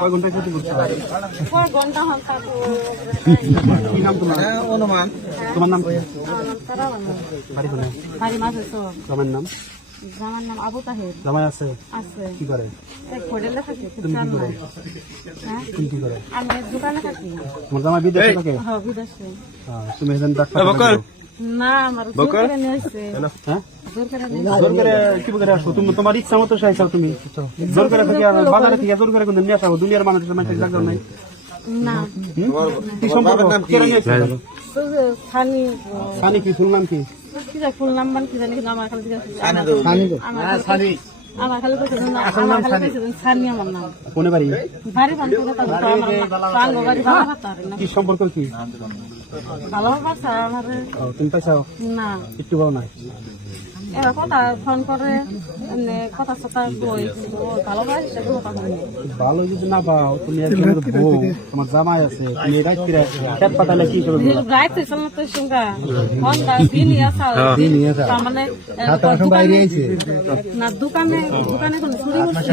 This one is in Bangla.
কয় ঘন্টা ক্ষতি করছো? কয় ঘন্টা হল কি নাম তোমার? অনুমান। তোমার নাম কি? বাড়ি কোথায়? বাড়ি মাঝে তো তোমার নাম? জামার নাম আবু তাহের জামাই আছে? আছে। কি করে? হোটেলে থাকি। তুমি কি করো? হ্যাঁ তুমি কি করে? আমি দোকানে থাকি। তোমার জামাই বিদেশে থাকে? হ্যাঁ বিদেশে। তুমি এখানে ডাক্তার? না আমার জোর করে নিয়ে আসছে। হ্যাঁ জোর করে নিয়ে জোর করে কি করে আসো? তুমি তোমার ইচ্ছা মতো চাইছো তুমি জোর করে থেকে বাজারে থেকে জোর করে কিন্তু নিয়ে আসো। দুনিয়ার মানুষের মানুষের জায়গা নাই। না কি সম্পর্ক? কেন নিয়ে আসছো? খানি সানি কি ফুল নাম কি? কি জানি ফুল নাম বান কি জানি কিন্তু আমার খালি জিজ্ঞাসা আমার খালি কইছে আমার খালি কইছে সানি আমার নাম। কোনে বাড়ি? বাড়ি বান করে তারপর আমার পাঙ্গ বাড়ি ভালো কথা না। কি সম্পর্ক কি? ভালো কথা আমার তুমি পাইছাও? না একটু পাও না? এবার কথা ফোন করে এমনি কথা সতা কই ভালোবাসি সেগুলো কথা বলি। ভালো যদি না পাও তুমি একজন বউ তোমার জামাই আছে তুমি রাইতে খেত পাতালে কি করবে? রাইতে সমস্ত সঙ্গে ফোন দা দিন আসা তার মানে না দোকানে কোনো চুরি হচ্ছে